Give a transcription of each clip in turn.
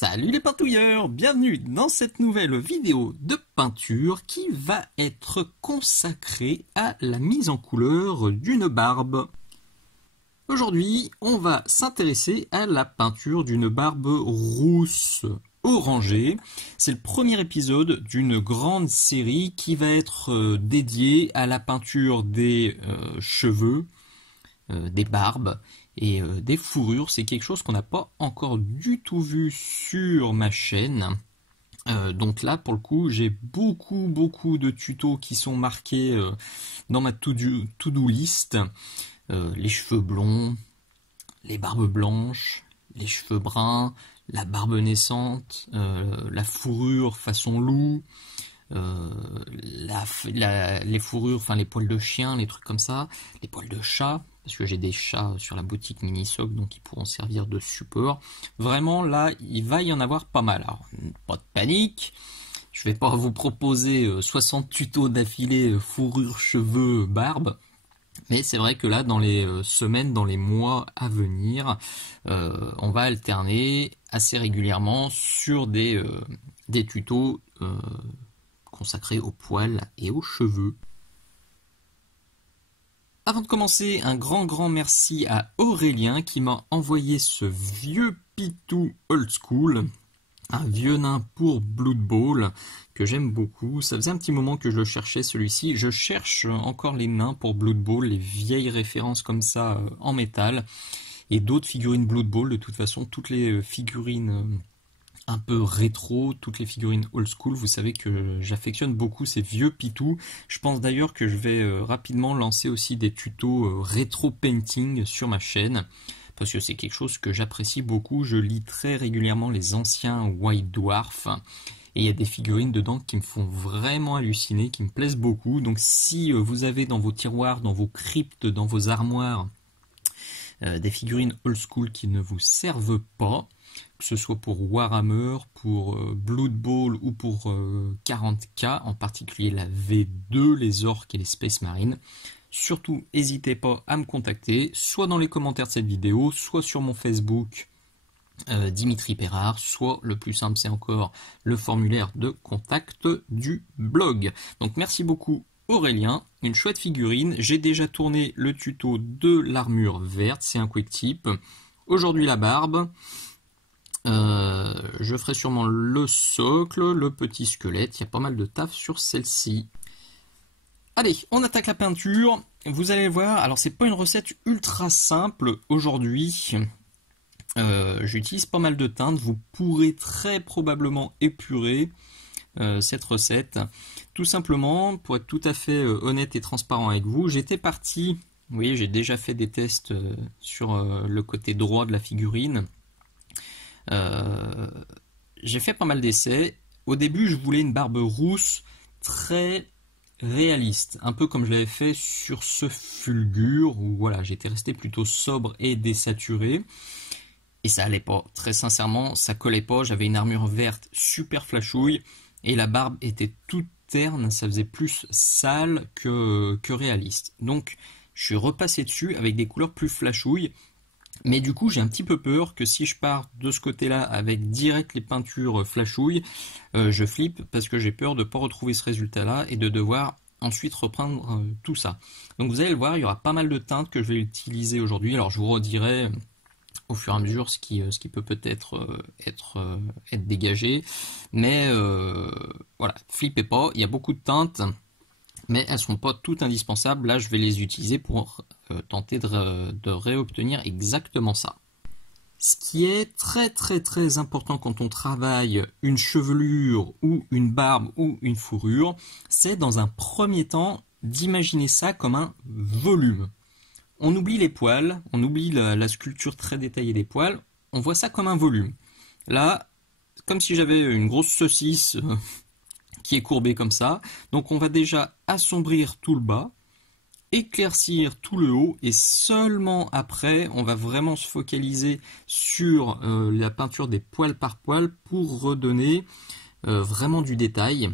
Salut les peintouilleurs, bienvenue dans cette nouvelle vidéo de peinture qui va être consacrée à la mise en couleur d'une barbe. Aujourd'hui, on va s'intéresser à la peinture d'une barbe rousse orangée. C'est le premier épisode d'une grande série qui va être dédiée à la peinture des cheveux, des barbes et des fourrures. C'est quelque chose qu'on n'a pas encore du tout vu sur ma chaîne. Donc là, pour le coup, j'ai beaucoup de tutos qui sont marqués dans ma to-do list. Les cheveux blonds, les barbes blanches, les cheveux bruns, la barbe naissante, la fourrure façon loup, les fourrures, enfin les poils de chien, les trucs comme ça, les poils de chat, parce que j'ai des chats sur la boutique Minisoc, donc ils pourront servir de support. Vraiment, là, il va y en avoir pas mal. Alors, pas de panique, je vais pas vous proposer 60 tutos d'affilée fourrure, cheveux, barbe. Mais c'est vrai que là, dans les semaines, dans les mois à venir, on va alterner assez régulièrement sur des tutos consacrés aux poils et aux cheveux. Avant de commencer, un grand merci à Aurélien qui m'a envoyé ce vieux pitou old school, un vieux nain pour Blood Bowl que j'aime beaucoup. Ça faisait un petit moment que je le cherchais, celui-ci. Je cherche encore les nains pour Blood Bowl, les vieilles références comme ça en métal et d'autres figurines Blood Bowl. De toute façon, toutes les figurines un peu rétro, toutes les figurines old school, vous savez que j'affectionne beaucoup ces vieux pitous. Je pense d'ailleurs que je vais rapidement lancer aussi des tutos rétro painting sur ma chaîne, parce que c'est quelque chose que j'apprécie beaucoup. Je lis très régulièrement les anciens White Dwarf, et il y a des figurines dedans qui me font vraiment halluciner, qui me plaisent beaucoup. Donc si vous avez dans vos tiroirs, dans vos cryptes, dans vos armoires, des figurines old school qui ne vous servent pas, que ce soit pour Warhammer, pour Blood Bowl ou pour 40K, en particulier la V2, les orques et les Space Marines, surtout n'hésitez pas à me contacter, soit dans les commentaires de cette vidéo, soit sur mon Facebook Dimitri Perrard, soit le plus simple c'est encore le formulaire de contact du blog. Donc merci beaucoup Aurélien, une chouette figurine. J'ai déjà tourné le tuto de l'armure verte, c'est un quick tip. Aujourd'hui la barbe. Je ferai sûrement le socle, le petit squelette, il y a pas mal de taf sur celle-ci. Allez, on attaque la peinture. Vous allez voir, alors c'est pas une recette ultra simple aujourd'hui. J'utilise pas mal de teintes, vous pourrez très probablement épurer cette recette. Tout simplement, pour être tout à fait honnête et transparent avec vous, j'étais parti, vous voyez, j'ai déjà fait des tests sur le côté droit de la figurine. J'ai fait pas mal d'essais. Au début, je voulais une barbe rousse très réaliste, un peu comme je l'avais fait sur ce Fulgur, où voilà, j'étais resté plutôt sobre et désaturé. Et ça allait pas, très sincèrement, ça collait pas. J'avais une armure verte super flashouille et la barbe était toute terne, ça faisait plus sale que réaliste. Donc, je suis repassé dessus avec des couleurs plus flashouilles. Mais du coup, j'ai un petit peu peur que si je pars de ce côté-là avec direct les peintures flashouilles, je flippe parce que j'ai peur de ne pas retrouver ce résultat-là et de devoir ensuite reprendre tout ça. Donc vous allez le voir, il y aura pas mal de teintes que je vais utiliser aujourd'hui. Alors je vous redirai au fur et à mesure ce qui peut peut-être être dégagé. Mais voilà, flippez pas, il y a beaucoup de teintes. Mais elles ne seront pas toutes indispensables. Là, je vais les utiliser pour tenter de réobtenir exactement ça. Ce qui est très important quand on travaille une chevelure ou une barbe ou une fourrure, c'est dans un premier temps d'imaginer ça comme un volume. On oublie les poils, on oublie la sculpture très détaillée des poils, on voit ça comme un volume. Là, comme si j'avais une grosse saucisse qui est courbé comme ça. Donc on va déjà assombrir tout le bas, éclaircir tout le haut, et seulement après on va vraiment se focaliser sur la peinture des poils par poil pour redonner vraiment du détail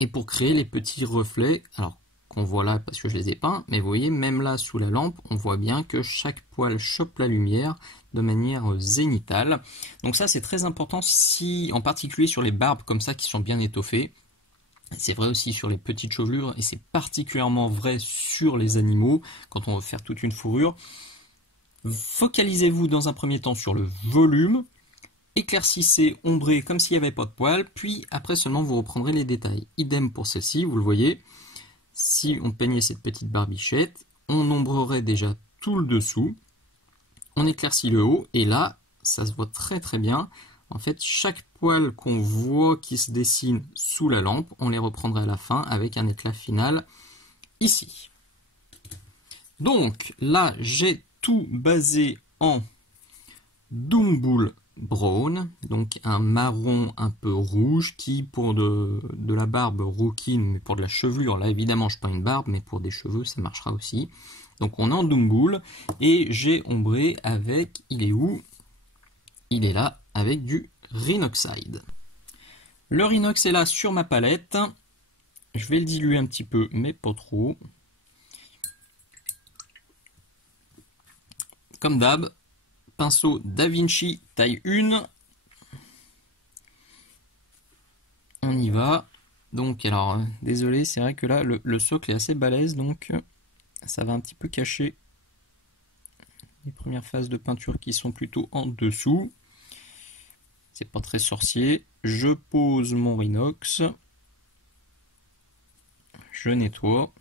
et pour créer les petits reflets. Alors qu'on voit là parce que je les ai peints, mais vous voyez, même là sous la lampe, on voit bien que chaque poil chope la lumière de manière zénitale. Donc ça, c'est très important, si, en particulier sur les barbes comme ça qui sont bien étoffées. C'est vrai aussi sur les petites chevelures et c'est particulièrement vrai sur les animaux quand on veut faire toute une fourrure. Focalisez-vous dans un premier temps sur le volume, éclaircissez, ombrez comme s'il n'y avait pas de poils, puis après seulement vous reprendrez les détails. Idem pour celle-ci, vous le voyez, si on peignait cette petite barbichette, on ombrerait déjà tout le dessous, on éclaircit le haut et là, ça se voit très très bien. En fait, chaque poil qu'on voit qui se dessine sous la lampe, on les reprendra à la fin avec un éclat final ici. Donc là, j'ai tout basé en Dumbull Brown, donc un marron un peu rouge qui, pour de la barbe rouquine, mais pour de la chevelure, là évidemment je peins une barbe, mais pour des cheveux ça marchera aussi. Donc on est en Dumbull et j'ai ombré avec, il est où? Il est là, avec du Rhinoxide. Le Rhinox est là sur ma palette. Je vais le diluer un petit peu, mais pas trop. Comme d'hab, pinceau Da Vinci taille 1. On y va. Donc, alors, désolé, c'est vrai que là, le socle est assez balèze, donc ça va un petit peu cacher les premières phases de peinture qui sont plutôt en dessous. C'est pas très sorcier. Je pose mon Rhinox. Je nettoie.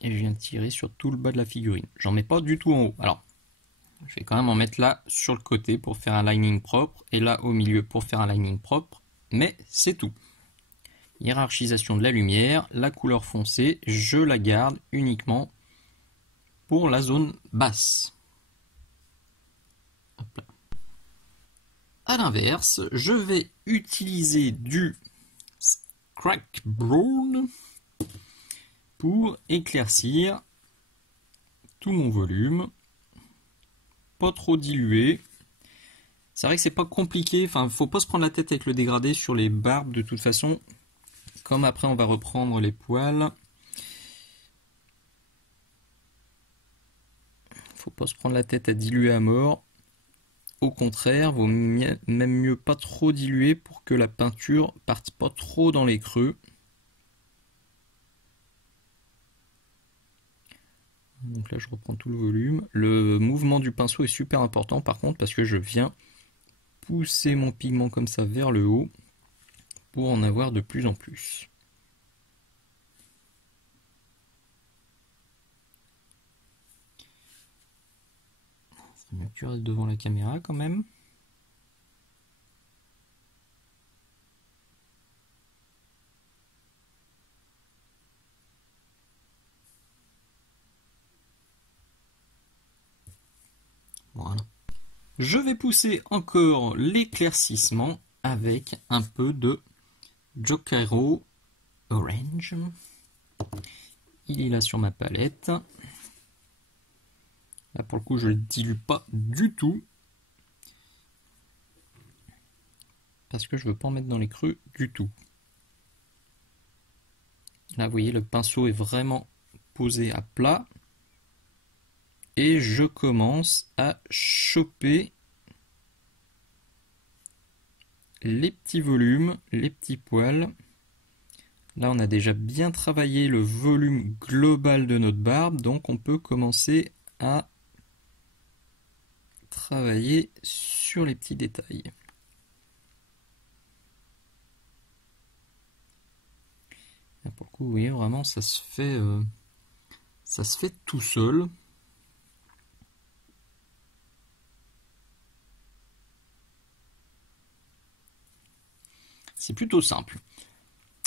Et je viens de tirer sur tout le bas de la figurine. J'en mets pas du tout en haut. Alors, je vais quand même en mettre là sur le côté pour faire un lining propre. Et là au milieu pour faire un lining propre. Mais c'est tout. Hiérarchisation de la lumière. La couleur foncée, je la garde uniquement pour la zone basse. Hop là. A l'inverse, je vais utiliser du Crack Brown pour éclaircir tout mon volume. Pas trop dilué. C'est vrai que c'est pas compliqué, enfin faut pas se prendre la tête avec le dégradé sur les barbes de toute façon. Comme après on va reprendre les poils. Faut pas se prendre la tête à diluer à mort. Au contraire, vaut même mieux pas trop diluer pour que la peinture parte pas trop dans les creux. Donc là je reprends tout le volume. Le mouvement du pinceau est super important par contre parce que je viens pousser mon pigment comme ça vers le haut pour en avoir de plus en plus. C'est mieux que tu restes devant la caméra quand même. Voilà. Je vais pousser encore l'éclaircissement avec un peu de Jokero Orange. Il est là sur ma palette. Là pour le coup je ne le dilue pas du tout. Parce que je ne veux pas en mettre dans les creux du tout. Là vous voyez le pinceau est vraiment posé à plat. Et je commence à choper les petits volumes, les petits poils. Là on a déjà bien travaillé le volume global de notre barbe, donc on peut commencer à travailler sur les petits détails. Là, pour le coup, vous voyez vraiment ça se fait tout seul. C'est plutôt simple.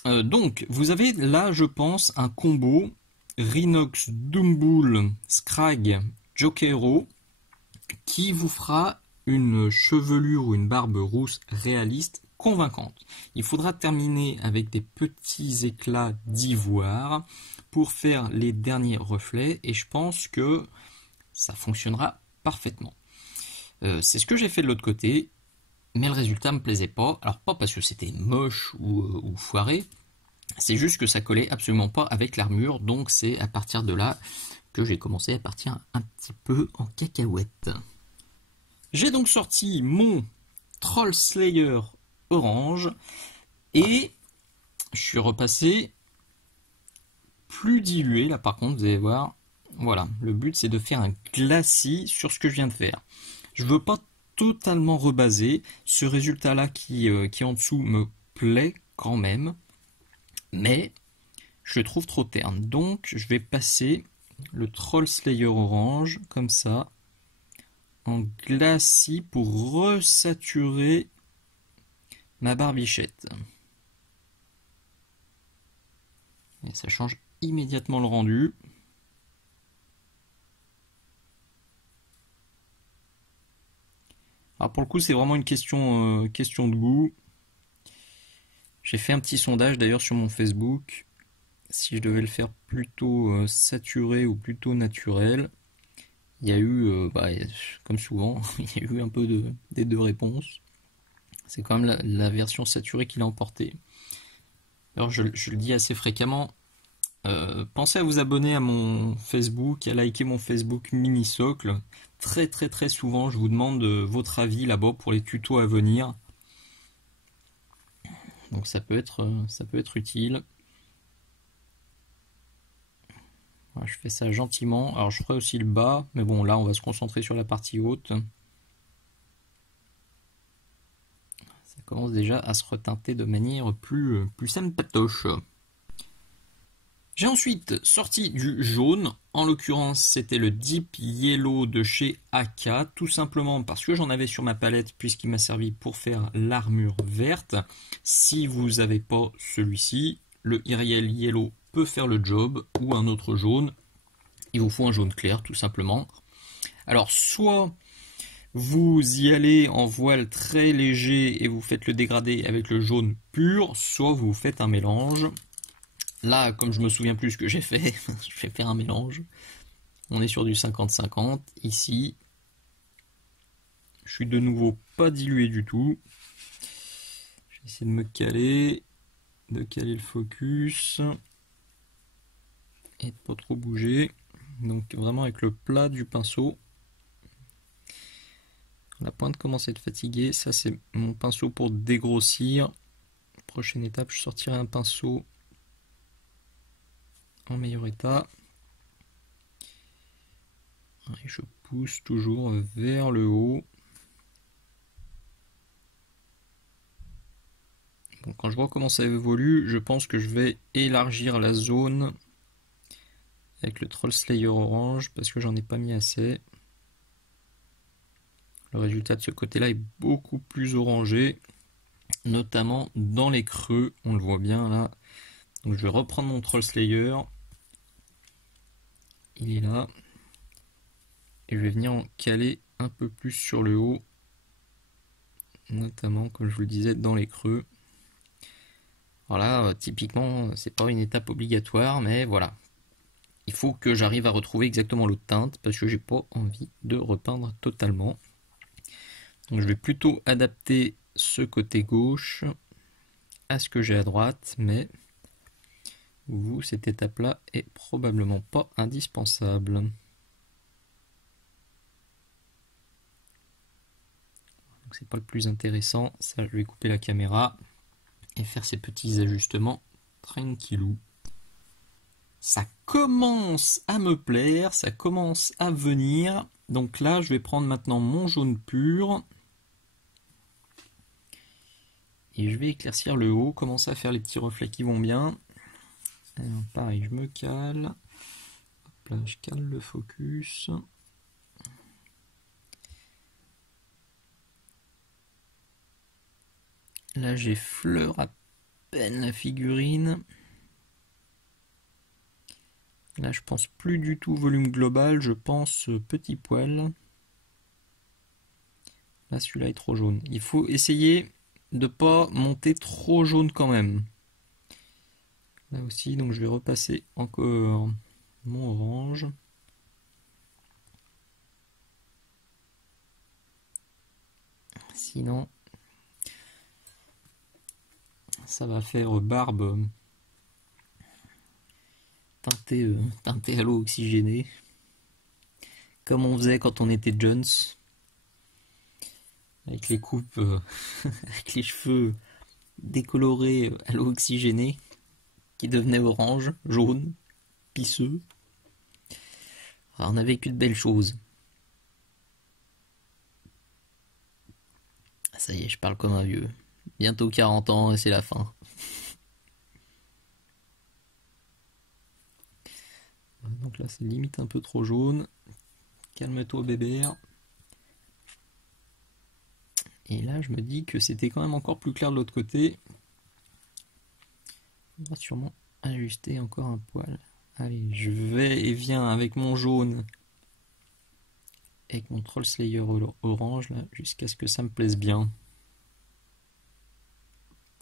Donc, vous avez là, je pense, un combo Rhinox, Dumbull, Scrag, Jokero qui vous fera une chevelure ou une barbe rousse réaliste convaincante. Il faudra terminer avec des petits éclats d'ivoire pour faire les derniers reflets et je pense que ça fonctionnera parfaitement. C'est ce que j'ai fait de l'autre côté. mais le résultat me plaisait pas. Alors pas parce que c'était moche ou foiré, c'est juste que ça collait absolument pas avec l'armure, donc c'est à partir de là que j'ai commencé à partir un petit peu en cacahuète. J'ai donc sorti mon Troll Slayer orange et je suis repassé plus dilué là par contre, vous allez voir. Voilà, le but c'est de faire un glacis sur ce que je viens de faire. Je veux pas totalement rebaser, ce résultat là qui est en dessous me plaît quand même, mais je le trouve trop terne. Donc je vais passer le Troll Slayer orange comme ça en glacis pour resaturer ma barbichette. Et ça change immédiatement le rendu. Alors pour le coup c'est vraiment une question de goût. J'ai fait un petit sondage d'ailleurs sur mon Facebook. Si je devais le faire plutôt saturé ou plutôt naturel. Il y a eu, comme souvent, il y a eu un peu des deux réponses. C'est quand même la version saturée qui l'a emporté. Alors je le dis assez fréquemment, pensez à vous abonner à mon Facebook, à liker mon Facebook mini socle. Très très très souvent je vous demande votre avis là-bas pour les tutos à venir. Donc ça peut être utile. Voilà, je fais ça gentiment. Alors je ferai aussi le bas, mais bon là on va se concentrer sur la partie haute. Ça commence déjà à se reteinter de manière plus sympatoche. J'ai ensuite sorti du jaune, en l'occurrence c'était le Deep Yellow de chez AK, tout simplement parce que j'en avais sur ma palette puisqu'il m'a servi pour faire l'armure verte. Si vous n'avez pas celui-ci, le Iriel Yellow peut faire le job, ou un autre jaune. Il vous faut un jaune clair tout simplement. Alors soit vous y allez en voile très léger et vous faites le dégradé avec le jaune pur, soit vous faites un mélange. Là, comme je me souviens plus ce que j'ai fait, je vais faire un mélange. On est sur du 50-50. Ici, je suis de nouveau pas dilué du tout. Je vais essayer de me caler, de caler le focus et de pas trop bouger. Donc vraiment avec le plat du pinceau. La pointe commence à être fatiguée. Ça, c'est mon pinceau pour dégrossir. Prochaine étape, je sortirai un pinceau en meilleur état. Et je pousse toujours vers le haut. Bon, quand je vois comment ça évolue, je pense que je vais élargir la zone avec le Troll Slayer orange parce que j'en ai pas mis assez. Le résultat de ce côté-là est beaucoup plus orangé, notamment dans les creux, on le voit bien là. Donc je vais reprendre mon Troll Slayer. Il est là. Et je vais venir en caler un peu plus sur le haut, notamment comme je vous le disais dans les creux. Voilà, typiquement c'est pas une étape obligatoire, mais voilà. Il faut que j'arrive à retrouver exactement l'autre teinte parce que j'ai pas envie de repeindre totalement. Donc je vais plutôt adapter ce côté gauche à ce que j'ai à droite, mais vous, cette étape-là est probablement pas indispensable. Donc c'est pas le plus intéressant. Ça, je vais couper la caméra et faire ces petits ajustements tranquillou. Ça commence à me plaire, ça commence à venir. Donc là, je vais prendre maintenant mon jaune pur. Et je vais éclaircir le haut, commencer à faire les petits reflets qui vont bien. Alors, pareil, je me cale. Hop là, je cale le focus. Là, j'effleure à peine la figurine. Là, je pense plus du tout volume global, je pense petit poil. Là, celui-là est trop jaune. Il faut essayer de pas monter trop jaune quand même. Là aussi, donc je vais repasser encore mon orange. Sinon, ça va faire barbe teintée à l'eau oxygénée, comme on faisait quand on était jeunes, avec les coupes, avec les cheveux décolorés à l'eau oxygénée, qui devenaient orange, jaune, pisseux. Alors, on a vécu de belles choses. Ça y est, je parle comme un vieux. Bientôt 40 ans et c'est la fin. Donc là, c'est limite un peu trop jaune. Calme-toi, bébé. Et là, je me dis que c'était quand même encore plus clair de l'autre côté. On va sûrement ajuster encore un poil. Allez, je vais et viens avec mon jaune. Avec mon Troll Slayer orange, là, jusqu'à ce que ça me plaise bien.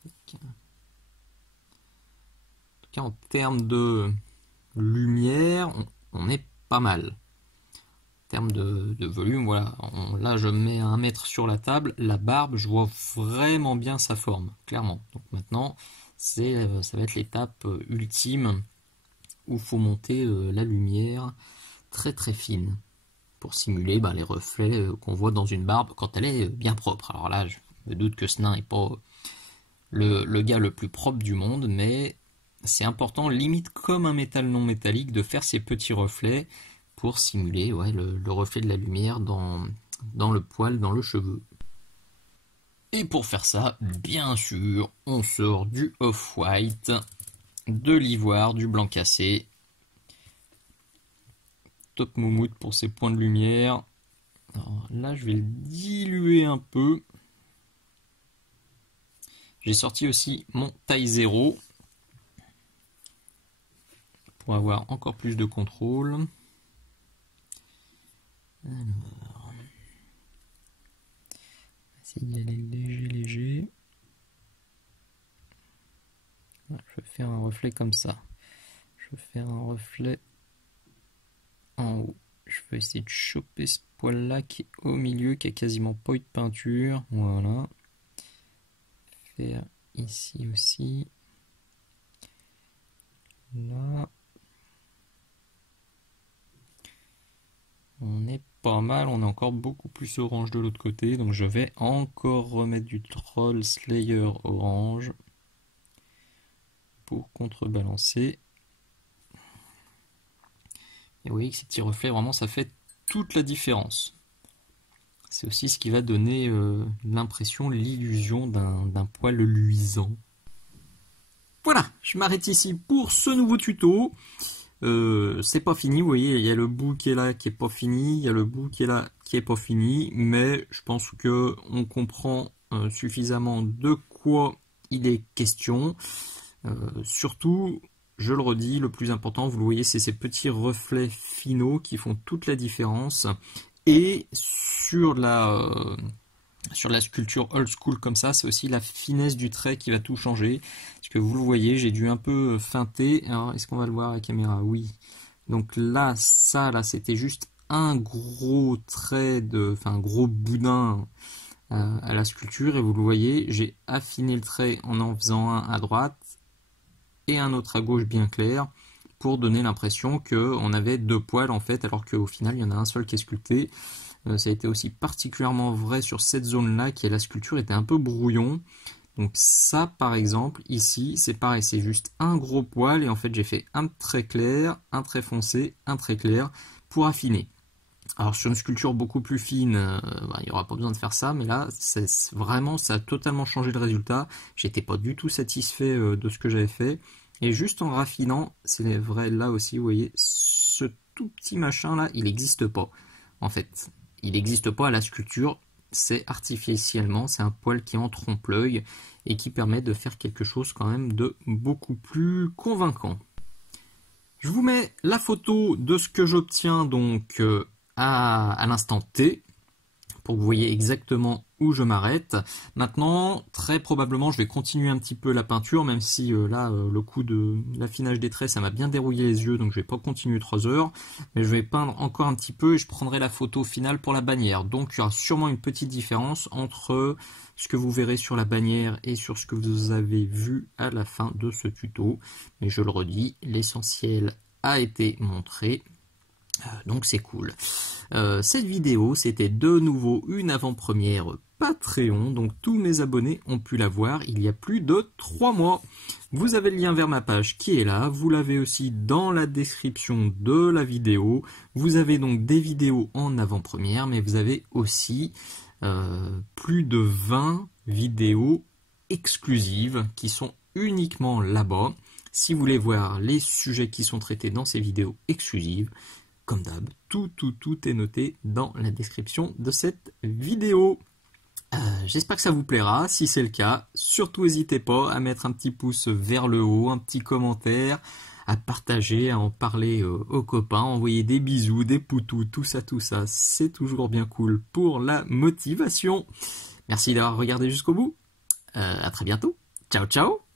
En tout cas, en termes de lumière, on est pas mal. En termes de volume, voilà. Là, je mets 1 mètre sur la table. La barbe, je vois vraiment bien sa forme, clairement. Donc maintenant, ça va être l'étape ultime où il faut monter la lumière très très fine pour simuler les reflets qu'on voit dans une barbe quand elle est bien propre. Alors là, je me doute que ce nain n'est pas le gars le plus propre du monde, mais c'est important, limite comme un métal non métallique, de faire ces petits reflets pour simuler le reflet de la lumière dans le poil, dans le cheveu. Et pour faire ça, bien sûr, on sort du off-white, de l'ivoire, du blanc cassé. Top moumoute pour ces points de lumière. Alors là, je vais le diluer un peu. J'ai sorti aussi mon taille 0 pour avoir encore plus de contrôle. Alors, essayer d'y aller léger. Voilà, je vais faire un reflet comme ça. Je vais faire un reflet en haut. Je vais essayer de choper ce poil là qui est au milieu, qui a quasiment pas eu de peinture. Voilà. Faire ici aussi. Là. On est pas mal, on est encore beaucoup plus orange de l'autre côté, donc je vais encore remettre du Troll Slayer orange pour contrebalancer. Et vous voyez que ces petits reflets, vraiment, ça fait toute la différence. C'est aussi ce qui va donner l'impression, l'illusion d'un poil luisant. Voilà, je m'arrête ici pour ce nouveau tuto. C'est pas fini, vous voyez, il y a le bout qui est là qui est pas fini, il y a le bout qui est là qui est pas fini, mais je pense que on comprend suffisamment de quoi il est question. Surtout, je le redis, le plus important, vous le voyez, c'est ces petits reflets finaux qui font toute la différence. Et sur la sculpture old school comme ça, c'est aussi la finesse du trait qui va tout changer. Parce que vous le voyez, j'ai dû un peu feinter. Alors, est-ce qu'on va le voir à la caméra? Oui. Donc là, c'était juste un gros trait, un gros boudin à la sculpture. Et vous le voyez, j'ai affiné le trait en faisant un à droite et un autre à gauche bien clair, pour donner l'impression qu'on avait 2 poils en fait, alors qu'au final, il y en a un seul qui est sculpté. Ça a été aussi particulièrement vrai sur cette zone-là, qui est la sculpture était un peu brouillon. Donc ça, par exemple, ici, c'est pareil, c'est juste un gros poil, et en fait, j'ai fait un très clair, un très foncé, un très clair, pour affiner. Alors sur une sculpture beaucoup plus fine, il n'y aura pas besoin de faire ça, mais là, vraiment, ça a totalement changé le résultat. J'étais pas du tout satisfait de ce que j'avais fait. Et juste en raffinant, c'est vrai, là aussi, vous voyez, ce tout petit machin-là, il n'existe pas, en fait. Il n'existe pas à la sculpture, c'est artificiellement, c'est un poil qui est en trompe-l'œil et qui permet de faire quelque chose quand même de beaucoup plus convaincant. Je vous mets la photo de ce que j'obtiens donc à l'instant T. pour que vous voyez exactement où je m'arrête. Maintenant, très probablement, je vais continuer un petit peu la peinture, même si là, le coup de l'affinage des traits, ça m'a bien dérouillé les yeux, donc je vais pas continuer 3 heures. Mais je vais peindre encore un petit peu et je prendrai la photo finale pour la bannière. Donc il y aura sûrement une petite différence entre ce que vous verrez sur la bannière et sur ce que vous avez vu à la fin de ce tuto. Mais je le redis, l'essentiel a été montré. Donc c'est cool. Cette vidéo, c'était de nouveau une avant-première Patreon, donc tous mes abonnés ont pu la voir il y a plus de 3 mois. Vous avez le lien vers ma page qui est là, vous l'avez aussi dans la description de la vidéo. Vous avez donc des vidéos en avant-première, mais vous avez aussi plus de 20 vidéos exclusives qui sont uniquement là-bas. Si vous voulez voir les sujets qui sont traités dans ces vidéos exclusives, comme d'hab, tout est noté dans la description de cette vidéo. J'espère que ça vous plaira. Si c'est le cas, surtout n'hésitez pas à mettre un petit pouce vers le haut, un petit commentaire, à partager, à en parler aux copains, envoyer des bisous, des poutous, tout ça, c'est toujours bien cool pour la motivation. Merci d'avoir regardé jusqu'au bout. À très bientôt. Ciao, ciao.